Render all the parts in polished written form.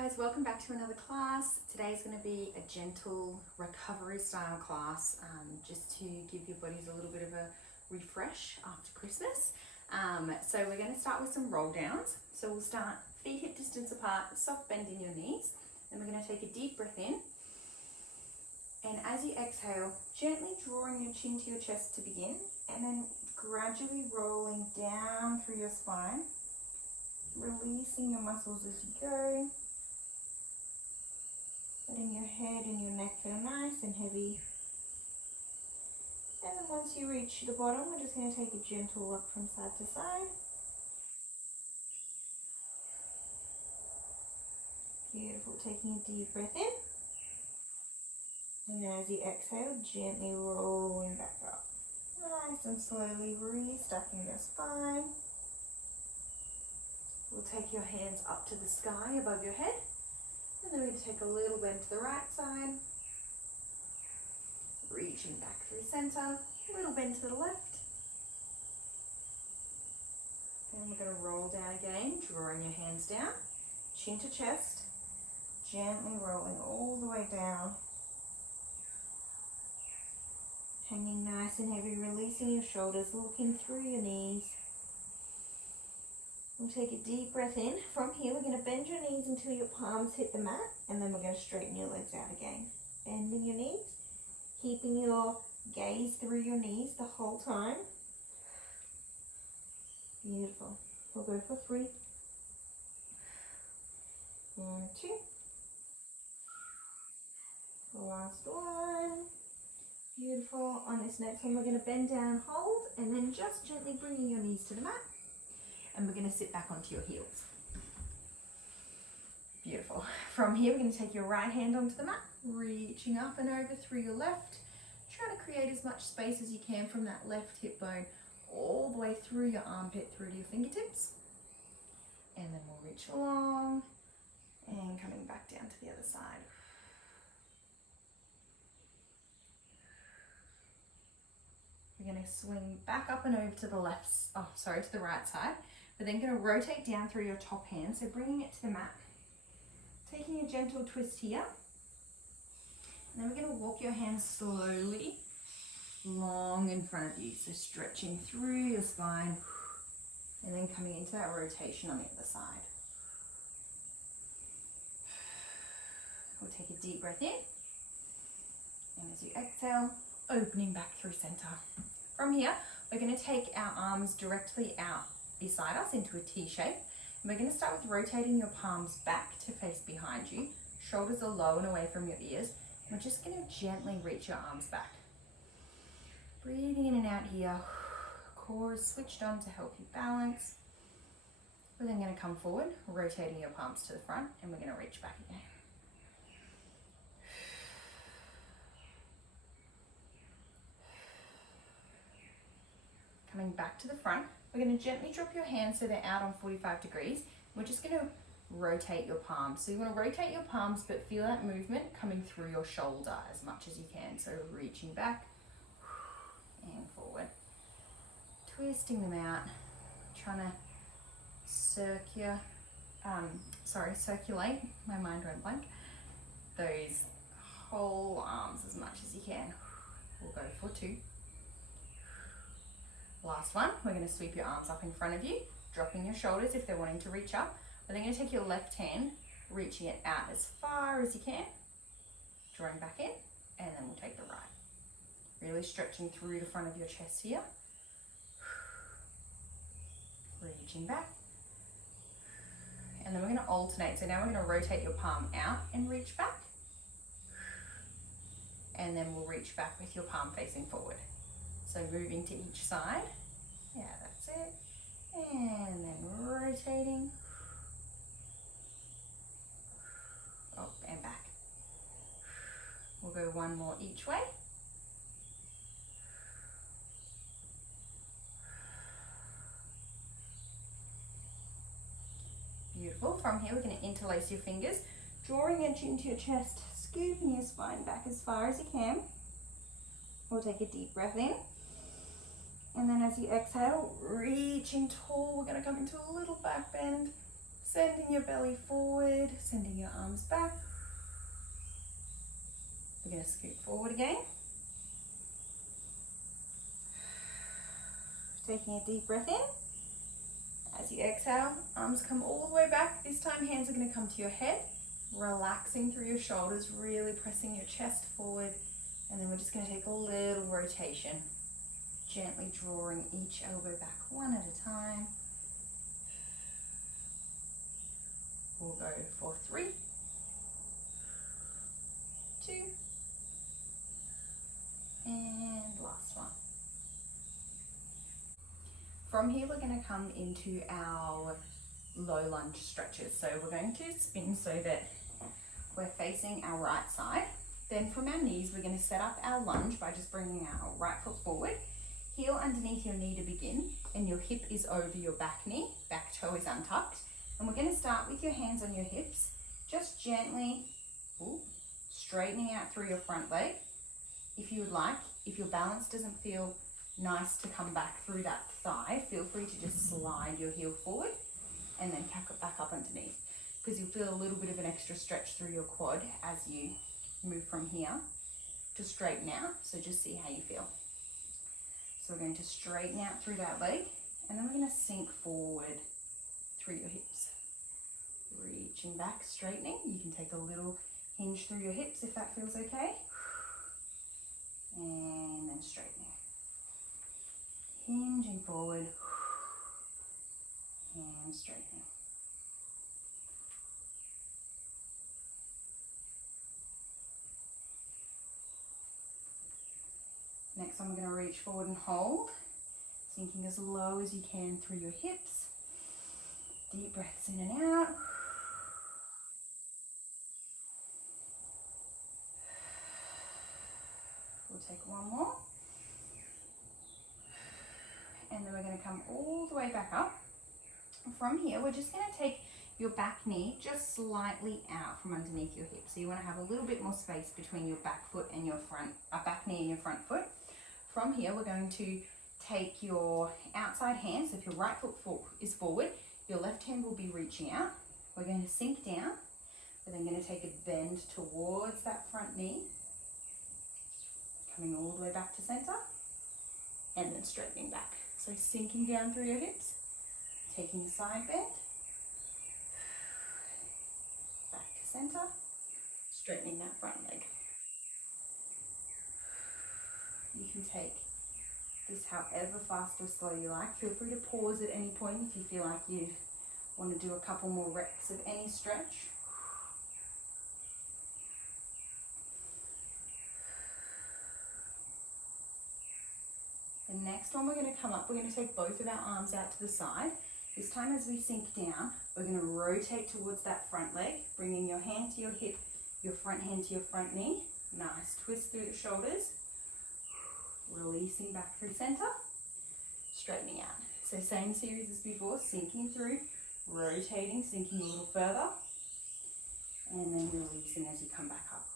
guys, welcome back to another class. Today is going to be a gentle recovery style class, just to give your bodies a little bit of a refresh after Christmas. So we're going to start with some roll downs. So we'll start feet hip distance apart, soft bend in your knees. Then we're going to take a deep breath in. And as you exhale, gently drawing your chin to your chest to begin, and then gradually rolling down through your spine, releasing your muscles as you go, letting your head and your neck feel nice and heavy. And then once you reach the bottom, we're just going to take a gentle rock from side to side. Beautiful, taking a deep breath in. And then as you exhale, gently rolling back up. Nice and slowly restacking your spine. We'll take your hands up to the sky above your head. And then we're going to take a little bend to the right side. Reaching back through center. A little bend to the left. And we're going to roll down again, drawing your hands down. Chin to chest. Gently rolling all the way down. Hanging nice and heavy, releasing your shoulders, looking through your knees. We'll take a deep breath in. From here, we're going to bend your knees until your palms hit the mat, and then we're going to straighten your legs out again. Bending your knees, keeping your gaze through your knees the whole time. Beautiful. We'll go for 3. And 2. Last one. Beautiful. On this next one, we're going to bend down, hold, and then just gently bringing your knees to the mat. And we're going to sit back onto your heels. Beautiful. From here, we're going to take your right hand onto the mat, reaching up and over through your left. Try to create as much space as you can from that left hip bone all the way through your armpit, through to your fingertips. And then we'll reach along and coming back down to the other side. We're going to swing back up and over to the to the right side. We're then going to rotate down through your top hand, so bringing it to the mat. Taking a gentle twist here. And then we're going to walk your hands slowly long in front of you, so stretching through your spine and then coming into that rotation on the other side. We'll take a deep breath in. And as you exhale, opening back through center. From here, we're going to take our arms directly out beside us into a T shape. And we're going to start with rotating your palms back to face behind you. Shoulders are low and away from your ears. We're just going to gently reach your arms back. Breathing in and out here. Core is switched on to help you balance. We're then going to come forward, rotating your palms to the front, and we're going to reach back again. Coming back to the front, we're going to gently drop your hands so they're out on 45 degrees. We're just going to rotate your palms. So you want to rotate your palms, but feel that movement coming through your shoulder as much as you can. So reaching back and forward. Twisting them out. Trying to circulate, my mind went blank, those whole arms as much as you can. We'll go for 2. Last one, we're going to sweep your arms up in front of you, dropping your shoulders if they're wanting to reach up. We're then going to take your left hand, reaching it out as far as you can, drawing back in, and then we'll take the right. Really stretching through the front of your chest here. Reaching back. And then we're going to alternate. So now we're going to rotate your palm out and reach back. And then we'll reach back with your palm facing forward. So moving to each side. Yeah, that's it. And then rotating. Up and back. We'll go one more each way. Beautiful. From here, we're going to interlace your fingers, drawing your chin to your chest, scooping your spine back as far as you can. We'll take a deep breath in. And then as you exhale, reaching tall, we're going to come into a little back bend, Sending your belly forward, sending your arms back. We're going to scoot forward again. Taking a deep breath in. As you exhale, arms come all the way back. This time hands are going to come to your head, relaxing through your shoulders, really pressing your chest forward. And then we're just going to take a little rotation, gently drawing each elbow back one at a time. We'll go for 3, 2, and last one. From here, we're going to come into our low lunge stretches. So we're going to spin so that we're facing our right side. Then from our knees, we're going to set up our lunge by just bringing our right foot forward, heel underneath your knee to begin, and your hip is over your back knee, back toe is untucked. And we're going to start with your hands on your hips, just gently straightening out through your front leg. If you would like, if your balance doesn't feel nice to come back through that thigh, feel free to just slide your heel forward and then tack it back up underneath, because you'll feel a little bit of an extra stretch through your quad as you move from here to straighten out. So just see how you feel. So we're going to straighten out through that leg, and then we're going to sink forward through your hips. Reaching back, straightening. You can take a little hinge through your hips if that feels okay. And then straightening. Hinging forward and straightening. Next one, we're going to reach forward and hold, sinking as low as you can through your hips. Deep breaths in and out. We'll take one more. And then we're going to come all the way back up. From here, we're just going to take your back knee just slightly out from underneath your hip. So you want to have a little bit more space between your back foot and your back knee and your front foot. From here, we're going to take your outside hand. So if your right foot is forward, your left hand will be reaching out. We're going to sink down. We're then going to take a bend towards that front knee, coming all the way back to center, and then straightening back. So sinking down through your hips, taking a side bend, back to center, straightening that front leg. You can take this however fast or slow you like. Feel free to pause at any point if you feel like you want to do a couple more reps of any stretch. The next one, we're going to come up, we're going to take both of our arms out to the side. This time as we sink down, we're going to rotate towards that front leg, bringing your hand to your hip, your front hand to your front knee. Nice twist through the shoulders. Releasing back through center, straightening out. So same series as before, sinking through, rotating, sinking a little further, and then releasing as you come back up.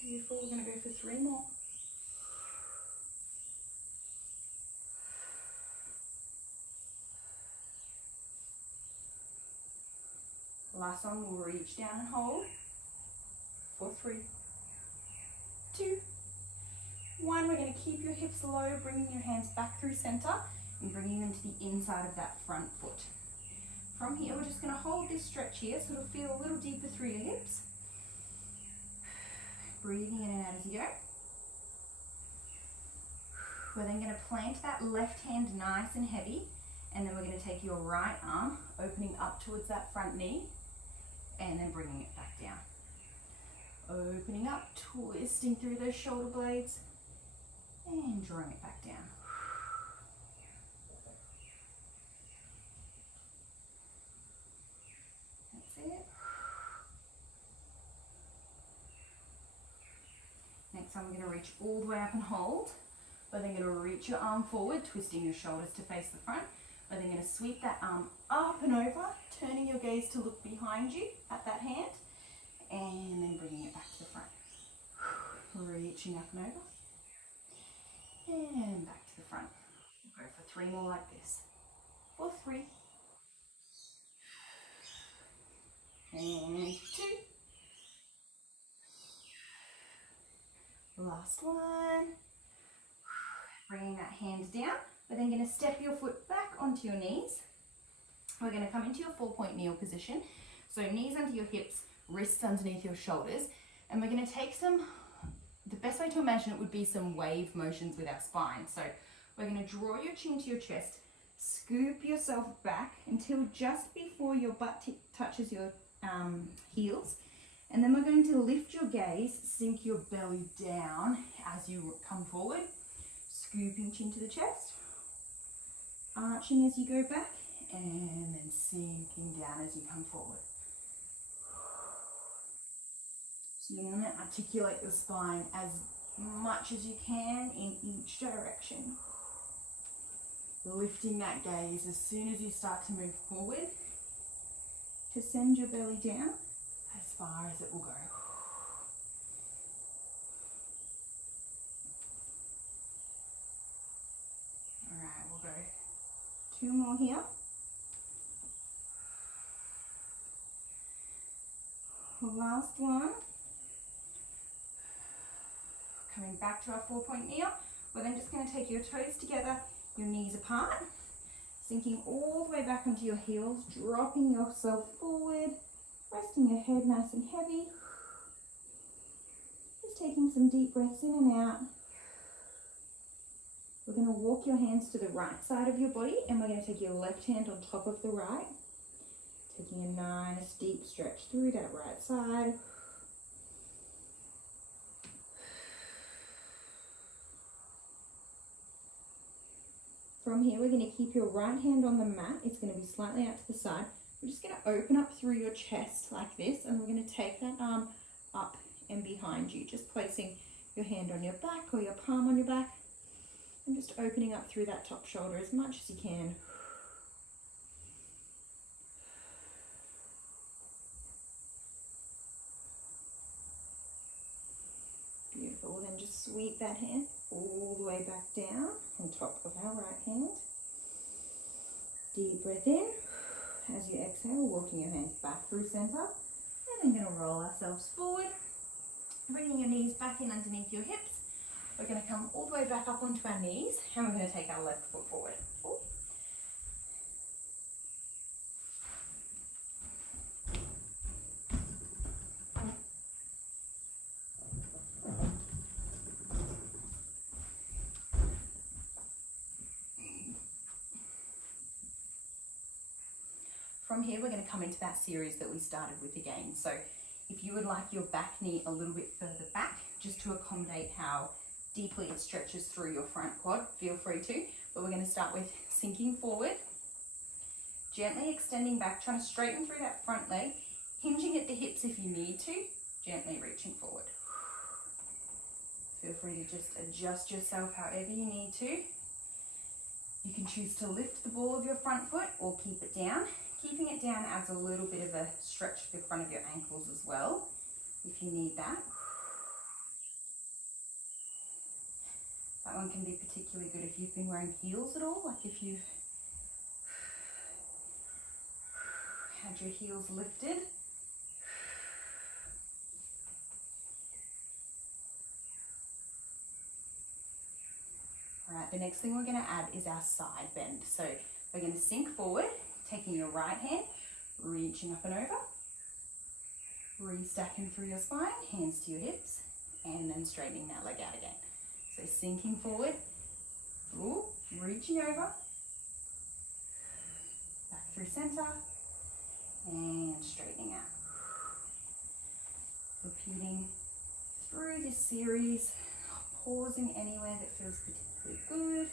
Beautiful, we're going to go for 3 more. Last one, we'll reach down and hold for 3, 2, 1. We're going to keep your hips low, bringing your hands back through center and bringing them to the inside of that front foot. From here, we're just going to hold this stretch here so it'll feel a little deeper through your hips. Breathing in and out as you go. We're then going to plant that left hand nice and heavy, and then we're going to take your right arm, opening up towards that front knee, and then bringing it back down. Opening up, twisting through those shoulder blades, and drawing it back down. That's it. Next time, we're going to reach all the way up and hold. We're then going to reach your arm forward, twisting your shoulders to face the front. We're then going to sweep that arm up and over, turning your gaze to look behind you at that hand, and then bringing it back to the front. Reaching up and over, and back to the front. We'll go for 3 more like this. For 3, and 2. Last one. Bringing that hand down. We're then going to step your foot back onto your knees. We're going to come into your 4-point kneel position. So knees under your hips, wrists underneath your shoulders. And we're going to take the best way to imagine it would be some wave motions with our spine. So we're going to draw your chin to your chest, scoop yourself back until just before your butt touches your heels. And then we're going to lift your gaze, sink your belly down as you come forward, scooping chin to the chest, arching as you go back, and then sinking down as you come forward. So you want to articulate the spine as much as you can in each direction. Lifting that gaze as soon as you start to move forward to send your belly down as far as it will go. Alright, we'll go 2 more here. Last one. Coming back to our 4-point kneel. We're then just going to take your toes together, your knees apart, sinking all the way back onto your heels, dropping yourself forward, resting your head nice and heavy. Just taking some deep breaths in and out. We're going to walk your hands to the right side of your body, and we're going to take your left hand on top of the right, taking a nice deep stretch through that right side. From here, we're going to keep your right hand on the mat. It's going to be slightly out to the side. We're just going to open up through your chest like this, and we're going to take that arm up and behind you, just placing your hand on your back or your palm on your back, and just opening up through that top shoulder as much as you can. Beautiful. We'll then just sweep that hand all the way back down on top of our right hand. Deep breath in. As you exhale, walking your hands back through center. And then going to roll ourselves forward. Bringing your knees back in underneath your hips. We're going to come all the way back up onto our knees, and we're going to take our left foot forward. From here, we're going to come into that series that we started with again. So if you would like your back knee a little bit further back, just to accommodate how deeply it stretches through your front quad, feel free to. But we're going to start with sinking forward, gently extending back, trying to straighten through that front leg, hinging at the hips if you need to, gently reaching forward. Feel free to just adjust yourself however you need to. You can choose to lift the ball of your front foot or keep it down. Keeping it down adds a little bit of a stretch to the front of your ankles as well, if you need that. That one can be particularly good if you've been wearing heels at all, like if you've had your heels lifted. All right, the next thing we're going to add is our side bend. So we're going to sink forward, taking your right hand, reaching up and over, restacking through your spine, hands to your hips, and then straightening that leg out again. So sinking forward, ooh, reaching over, back through center, and straightening out. Repeating through this series, pausing anywhere that feels particularly good.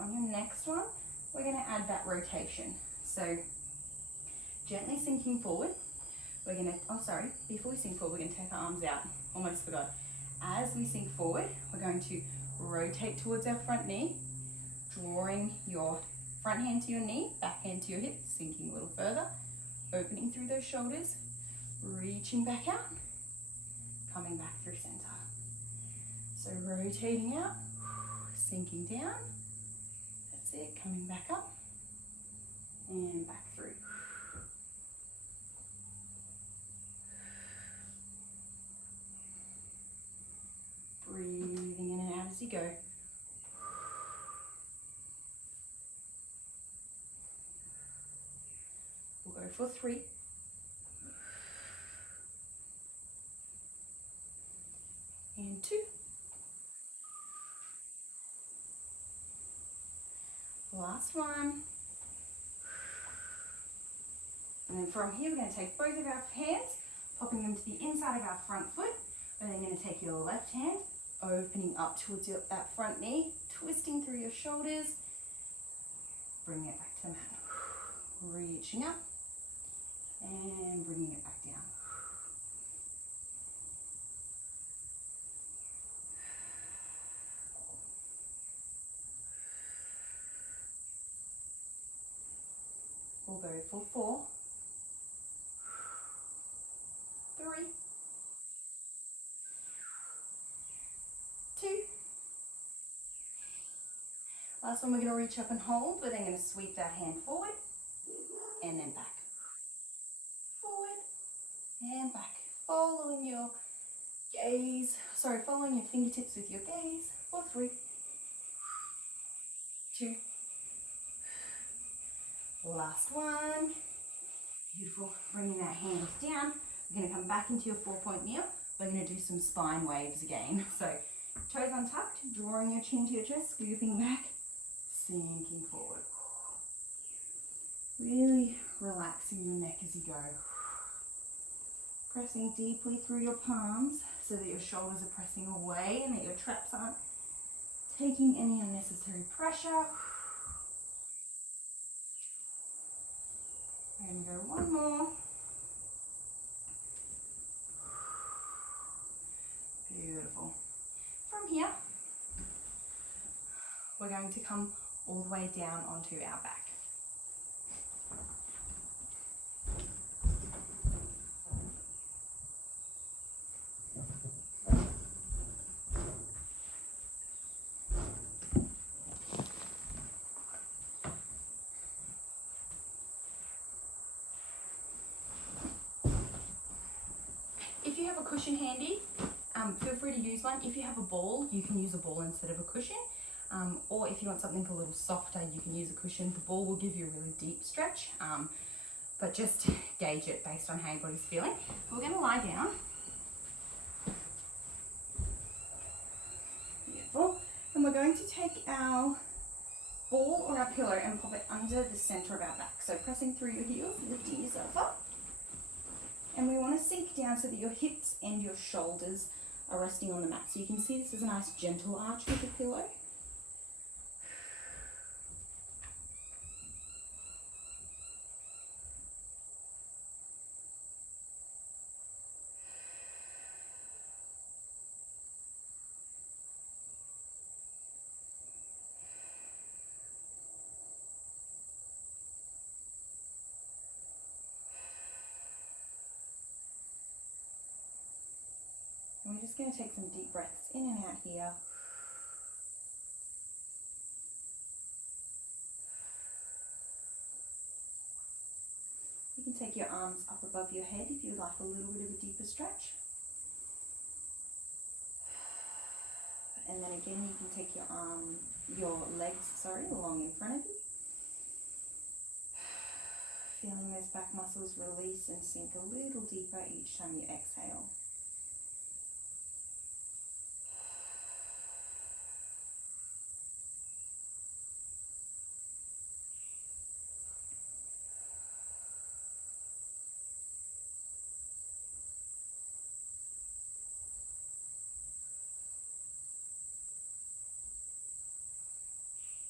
On your next one, we're going to add that rotation. So gently sinking forward, We're gonna, oh sorry, before we sink forward, we're gonna take our arms out. Almost forgot. As we sink forward, we're going to rotate towards our front knee, drawing your front hand to your knee, back hand to your hip, sinking a little further, opening through those shoulders, reaching back out, coming back through center. So rotating out, sinking down, that's it, coming back up, and back through. Breathing in and out as you go. We'll go for 3. And 2. Last one. And then from here, we're going to take both of our hands, popping them to the inside of our front foot. We're then going to take your left hand, opening up towards that front knee, twisting through your shoulders, bringing it back to the mat. Reaching up and bringing it back down. We'll go for 4, 3, 2. Last one, we're going to reach up and hold. We're then going to sweep that hand forward and then back. Forward and back. Following your gaze, following your fingertips with your gaze. For 3, 2. Last one. Beautiful. Bringing that hand down. We're going to come back into your 4-point kneel. We're going to do some spine waves again. So toes untucked, drawing your chin to your chest, scooping back, sinking forward. Really relaxing your neck as you go. Pressing deeply through your palms so that your shoulders are pressing away and that your traps aren't taking any unnecessary pressure. We're going to go one more. Beautiful. From here, we're going to come all the way down onto our back. If you have a cushion handy, feel free to use one. If you have a ball, you can use a ball instead of a cushion. Or if you want something a little softer, you can use a cushion. The ball will give you a really deep stretch, but just gauge it based on how your body's feeling. We're going to lie down. Beautiful. And we're going to take our ball or our pillow and pop it under the center of our back. So pressing through your heels, lifting yourself up. And we want to sink down so that your hips and your shoulders are resting on the mat. So you can see this is a nice gentle arch with the pillow. And we're just going to take some deep breaths in and out here. You can take your arms up above your head if you'd like a little bit of a deeper stretch. And then again, you can take your legs along in front of you. Feeling those back muscles release and sink a little deeper each time you exhale.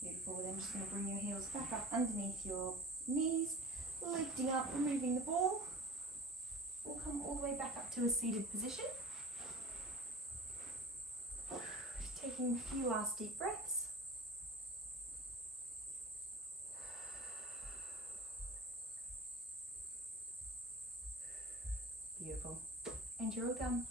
Beautiful. We're then just going to bring your heels back up underneath your knees, lifting up, removing the ball. We'll come all the way back up to a seated position. Taking a few last deep breaths. Beautiful. And you're all done.